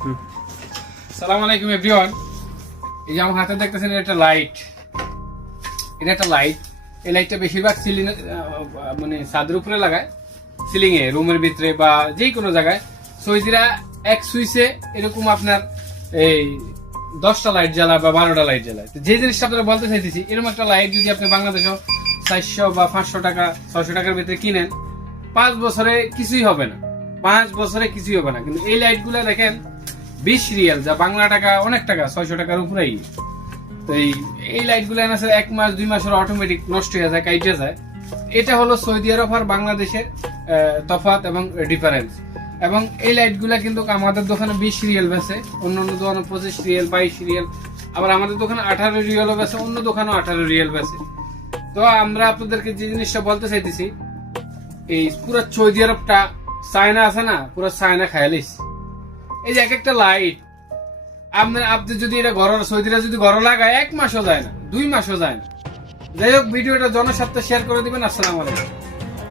আসসালামু আলাইকুম এভরিওয়ান। এই যে আমার হাতে দেখতেছেন এটা লাইট, এটা একটা লাইট। এই লাইটটা বেশিরভাগ সিলিং মানে ছাদের উপরে লাগায়, সিলিং এ, রুমের ভিতরে বা যে কোনো জায়গায়। সৌদিরা এক সুইচে এরকম আপনার এই 10টা লাইট জ্বালায় বা 12টা লাইট জ্বালায়। যে জিনিসটা আপনারা বলতে চাইতেছি, এরকম একটা লাইট যদি আপনি বাংলাদেশেও 400 বা 500 টাকা 600 টাকার ভিতরে কিনেন, 5 বছরে কিছুই হবে না, 5 বছরে কিছুই হবে না। কিন্তু এই লাইট গুলা দেখেন 20 রিয়াল, যা বাংলা টাকা অনেক টাকা, 600 টাকার উপরেই। তো এই লাইট গুলো আছে 1 মাস 2 মাসের অটোমেটিক নষ্ট হয়ে যায়, কাইটে যায়। এটা হলো সৌদি আরব আর বাংলাদেশের তফাৎ এবং ডিফারেন্স। এবং এই লাইট গুলা কিন্তু আমাদের দোকানে 20 রিয়াল বেচে, অন্য অন্য দোকানে 25 রিয়াল 22 রিয়াল, আবার আমাদের দোকানে 18 রিয়ালও বেচে, অন্য দোকানেও 18 রিয়াল বেচে। তো আমরা আপনাদেরকে যে জিনিসটা বলতে চাইতেছি, এই পুরো সৌদি আরবটা চায়না আছে না, পুরো চায়না খায়ালিস। এই যে এক একটা লাইট আপনি যদি এটা ঘর সৌদিরা যদি ঘর লাগায় 1 মাসও যায় না, 2 মাসও যায় না। যাই হোক, ভিডিওটা জনস্বার্থে শেয়ার করে দিবেন। আসসালামু আলাইকুম।